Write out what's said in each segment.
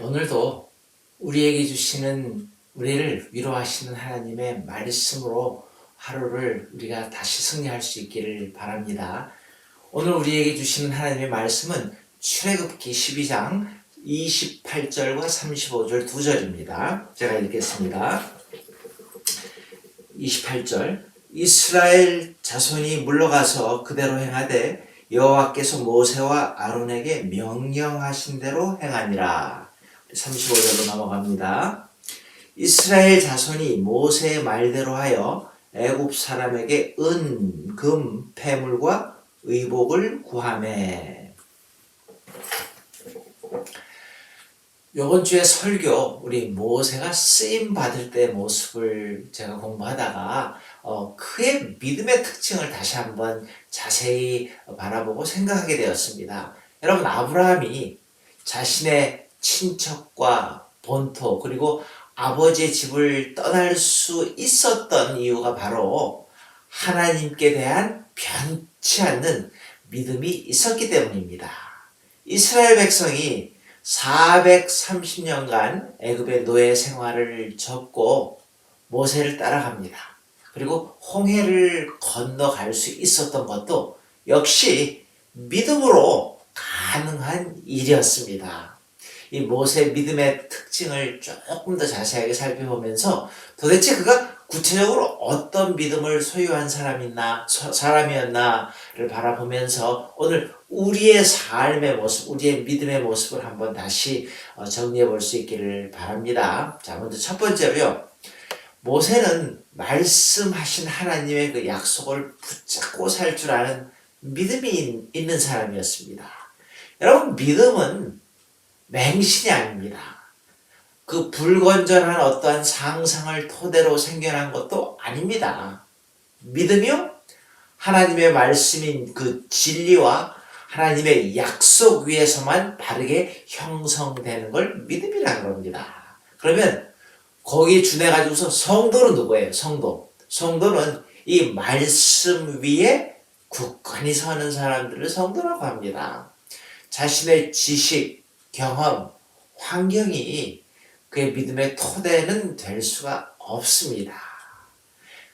오늘도 우리에게 주시는 우리를 위로하시는 하나님의 말씀으로 하루를 우리가 다시 승리할 수 있기를 바랍니다. 오늘 우리에게 주시는 하나님의 말씀은 출애굽기 12장 28절과 35절 두 절입니다. 제가 읽겠습니다. 28절 이스라엘 자손이 물러가서 그대로 행하되 여호와께서 모세와 아론에게 명령하신 대로 행하니라. 35절로 넘어갑니다. 이스라엘 자손이 모세의 말대로 하여 애굽 사람에게 은, 금, 패물과 의복을 구하매. 요번 주에 설교 우리 모세가 쓰임 받을 때 모습을 제가 공부하다가 그의 믿음의 특징을 다시 한번 자세히 바라보고 생각하게 되었습니다. 여러분, 아브라함이 자신의 친척과 본토 그리고 아버지의 집을 떠날 수 있었던 이유가 바로 하나님께 대한 변치 않는 믿음이 있었기 때문입니다. 이스라엘 백성이 430년간 애굽의 노예 생활을 접고 모세를 따라갑니다. 그리고 홍해를 건너갈 수 있었던 것도 역시 믿음으로 가능한 일이었습니다. 이 모세의 믿음의 특징을 조금 더 자세하게 살펴보면서 도대체 그가 구체적으로 어떤 믿음을 소유한 사람이었나를 바라보면서 오늘 우리의 삶의 모습, 우리의 믿음의 모습을 한번 다시 정리해 볼 수 있기를 바랍니다. 자, 먼저 첫 번째로요. 모세는 말씀하신 하나님의 그 약속을 붙잡고 살 줄 아는 믿음이 있는 사람이었습니다. 여러분, 믿음은 맹신이 아닙니다. 그 불건전한 어떠한 상상을 토대로 생겨난 것도 아닙니다. 믿음이요? 하나님의 말씀인 그 진리와 하나님의 약속 위에서만 바르게 형성되는 걸 믿음이라고 합니다. 그러면 거기에 준해가지고서 성도는 누구예요? 성도는 이 말씀 위에 굳건히 서는 사람들을 성도라고 합니다. 자신의 지식, 경험, 환경이 그의 믿음의 토대는 될 수가 없습니다.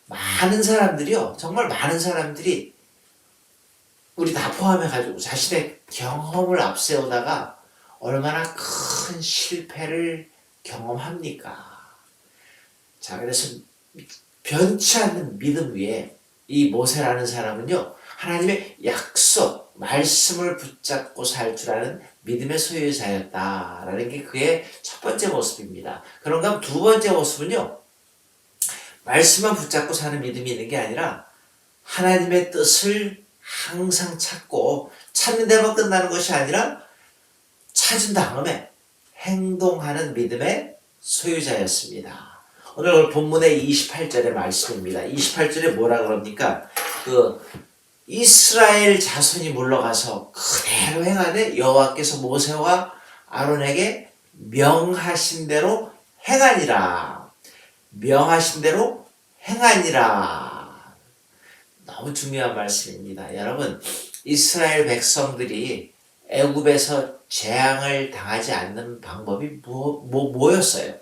많은 사람들이요, 정말 많은 사람들이 우리 다 포함해가지고 자신의 경험을 앞세우다가 얼마나 큰 실패를 경험합니까? 자, 그래서 변치 않는 믿음 위에 이 모세라는 사람은요, 하나님의 약속, 말씀을 붙잡고 살 줄 아는 믿음의 소유자였다라는 게 그의 첫 번째 모습입니다. 그런가 하면 두 번째 모습은요, 말씀만 붙잡고 사는 믿음이 있는 게 아니라 하나님의 뜻을 항상 찾고 찾는 데만 끝나는 것이 아니라 찾은 다음에 행동하는 믿음의 소유자였습니다. 오늘 본문의 28절의 말씀입니다. 28절에 뭐라 그럽니까? 이스라엘 자손이 물러가서 그대로 행하되 여호와께서 모세와 아론에게 명하신 대로 행하니라. 명하신 대로 행하니라. 너무 중요한 말씀입니다. 여러분, 이스라엘 백성들이 애굽에서 재앙을 당하지 않는 방법이 뭐였어요?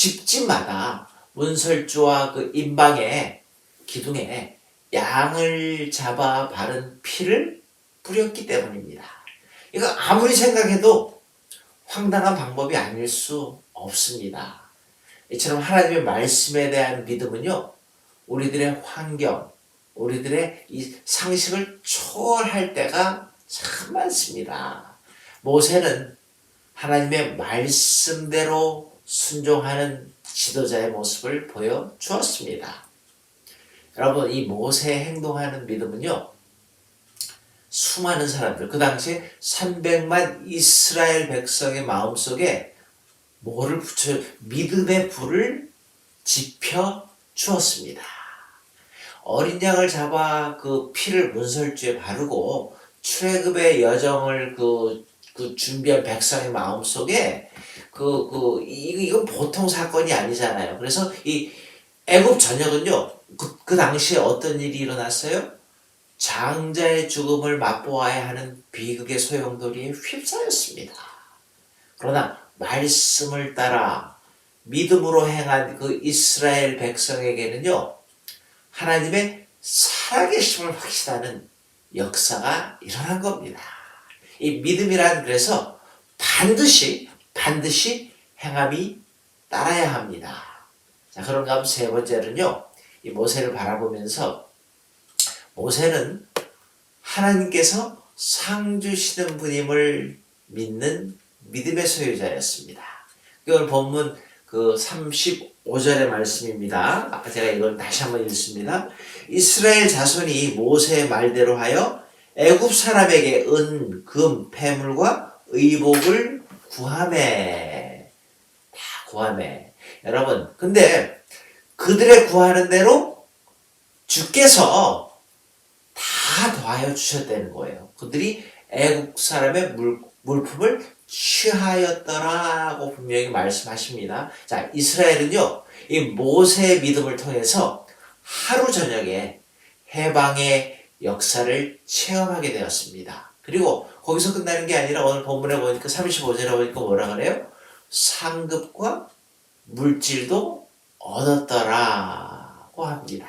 집집마다 문설주와 그 임방에 기둥에 양을 잡아 바른 피를 뿌렸기 때문입니다. 이거 아무리 생각해도 황당한 방법이 아닐 수 없습니다. 이처럼 하나님의 말씀에 대한 믿음은요, 우리들의 환경, 우리들의 이 상식을 초월할 때가 참 많습니다. 모세는 하나님의 말씀대로 순종하는 지도자의 모습을 보여주었습니다. 여러분, 이 모세의 행동하는 믿음은요, 수많은 사람들, 그 당시에 300만 이스라엘 백성의 마음속에 뭐를 믿음의 불을 지펴 주었습니다. 어린 양을 잡아 그 피를 문설주에 바르고 출애굽의 여정을 준비한 백성의 마음속에 이건 보통 사건이 아니잖아요. 그래서 이 애굽 전역은요, 그 당시에 어떤 일이 일어났어요? 장자의 죽음을 맛보아야 하는 비극의 소용돌이에 휩싸였습니다. 그러나 말씀을 따라 믿음으로 행한 그 이스라엘 백성에게는요, 하나님의 살아계심을 확신하는 역사가 일어난 겁니다. 이 믿음이란 그래서 반드시 행함이 따라야 합니다. 자, 그런가 하면 세 번째는요, 이 모세를 바라보면서 모세는 하나님께서 상 주시는 분임을 믿는 믿음의 소유자였습니다. 오늘 본문 35절의 말씀입니다. 아까 제가 이걸 다시 한번 읽습니다. 이스라엘 자손이 모세의 말대로 하여 애굽 사람에게 은, 금, 패물과 의복을 구하매. 다 구하매. 여러분, 근데 그들의 구하는 대로 주께서 다 더하여 주셨다는 거예요. 그들이 애국 사람의 물품을 취하였더라고 분명히 말씀하십니다. 자, 이스라엘은요, 이 모세의 믿음을 통해서 하루 저녁에 해방의 역사를 체험하게 되었습니다. 그리고 거기서 끝나는 게 아니라 오늘 본문에 보니까 35절에 보니까 뭐라 그래요? 상급과 물질도 얻었더라고 합니다.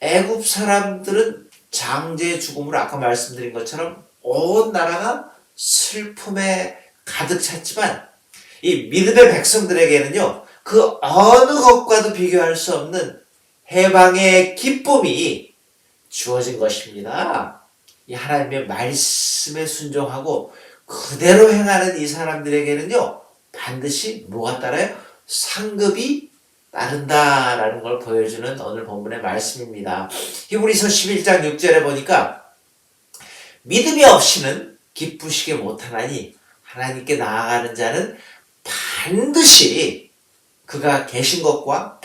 애굽 사람들은 장제의 죽음으로 아까 말씀드린 것처럼 온 나라가 슬픔에 가득 찼지만 이 믿음의 백성들에게는요, 그 어느 것과도 비교할 수 없는 해방의 기쁨이 주어진 것입니다. 이 하나님의 말씀에 순종하고 그대로 행하는 이 사람들에게는요, 반드시 뭐가 따라요? 상급이 따른다라는 걸 보여주는 오늘 본문의 말씀입니다. 히브리서 11장 6절에 보니까 믿음이 없이는 기쁘시게 못하나니 하나님께 나아가는 자는 반드시 그가 계신 것과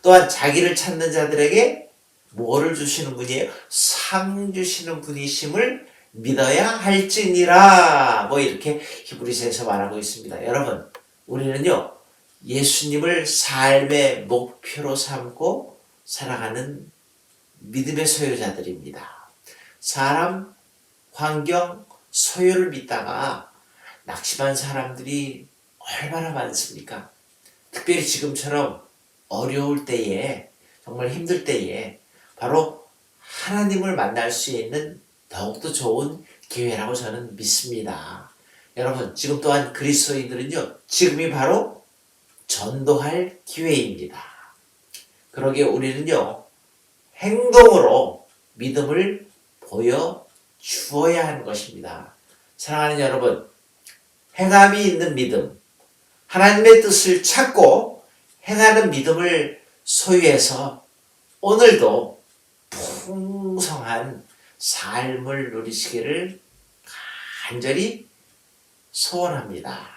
또한 자기를 찾는 자들에게 뭐를 주시는 분이에요? 상 주시는 분이심을 믿어야 할지니라. 뭐 이렇게 히브리서에서 말하고 있습니다. 여러분, 우리는요, 예수님을 삶의 목표로 삼고 살아가는 믿음의 소유자들입니다. 사람, 환경, 소유를 믿다가 낙심한 사람들이 얼마나 많습니까? 특별히 지금처럼 어려울 때에, 정말 힘들 때에 바로 하나님을 만날 수 있는 더욱더 좋은 기회라고 저는 믿습니다. 여러분, 지금 또한 그리스도인들은요, 지금이 바로 전도할 기회입니다. 그러기에 우리는요, 행동으로 믿음을 보여주어야 하는 것입니다. 사랑하는 여러분, 행함이 있는 믿음, 하나님의 뜻을 찾고 행하는 믿음을 소유해서 오늘도 풍성한 삶을 누리시기를 간절히 소원합니다.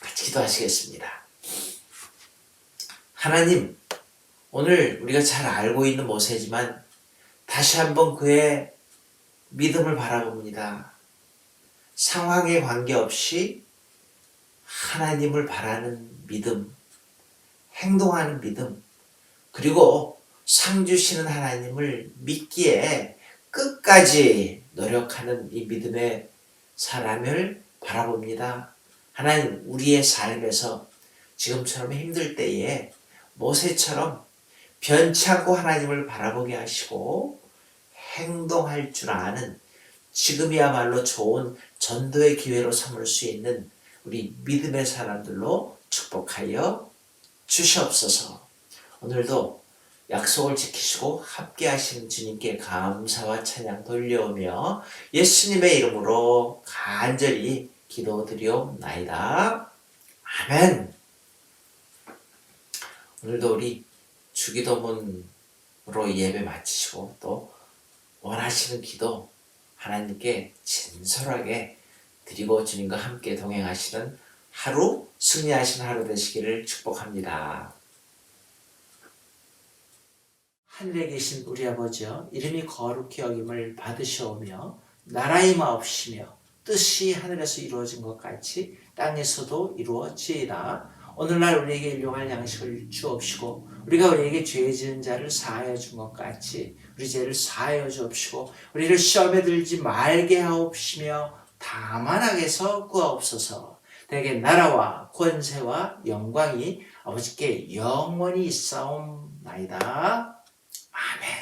같이 기도하시겠습니다. 하나님, 오늘 우리가 잘 알고 있는 모세지만 다시 한번 그의 믿음을 바라봅니다. 상황에 관계없이 하나님을 바라는 믿음, 행동하는 믿음, 그리고 상 주시는 하나님을 믿기에 끝까지 노력하는 이 믿음의 사람을 바라봅니다. 하나님 우리의 삶에서 지금처럼 힘들 때에 모세처럼 변치 않고 하나님을 바라보게 하시고 행동할 줄 아는 지금이야말로 좋은 전도의 기회로 삼을 수 있는 우리 믿음의 사람들로 축복하여 주시옵소서. 오늘도 약속을 지키시고 함께 하시는 주님께 감사와 찬양 돌려오며 예수님의 이름으로 간절히 기도드리옵나이다. 아멘. 오늘도 우리 주기도문으로 예배 마치시고 또 원하시는 기도 하나님께 진솔하게 드리고 주님과 함께 동행하시는 하루, 승리하시는 하루 되시기를 축복합니다. 하늘에 계신 우리 아버지여, 이름이 거룩히 여김을 받으시오며 나라의 마옵시며 뜻이 하늘에서 이루어진 것 같이 땅에서도 이루어지이다. 오늘날 우리에게 일용할 양식을 주옵시고 우리가 우리에게 죄 지은 자를 사하여 준 것 같이 우리 죄를 사하여 주옵시고 우리를 시험에 들지 말게 하옵시며 다만 악에서 구하옵소서. 대개 나라와 권세와 영광이 아버지께 영원히 있사옵나이다. 아멘.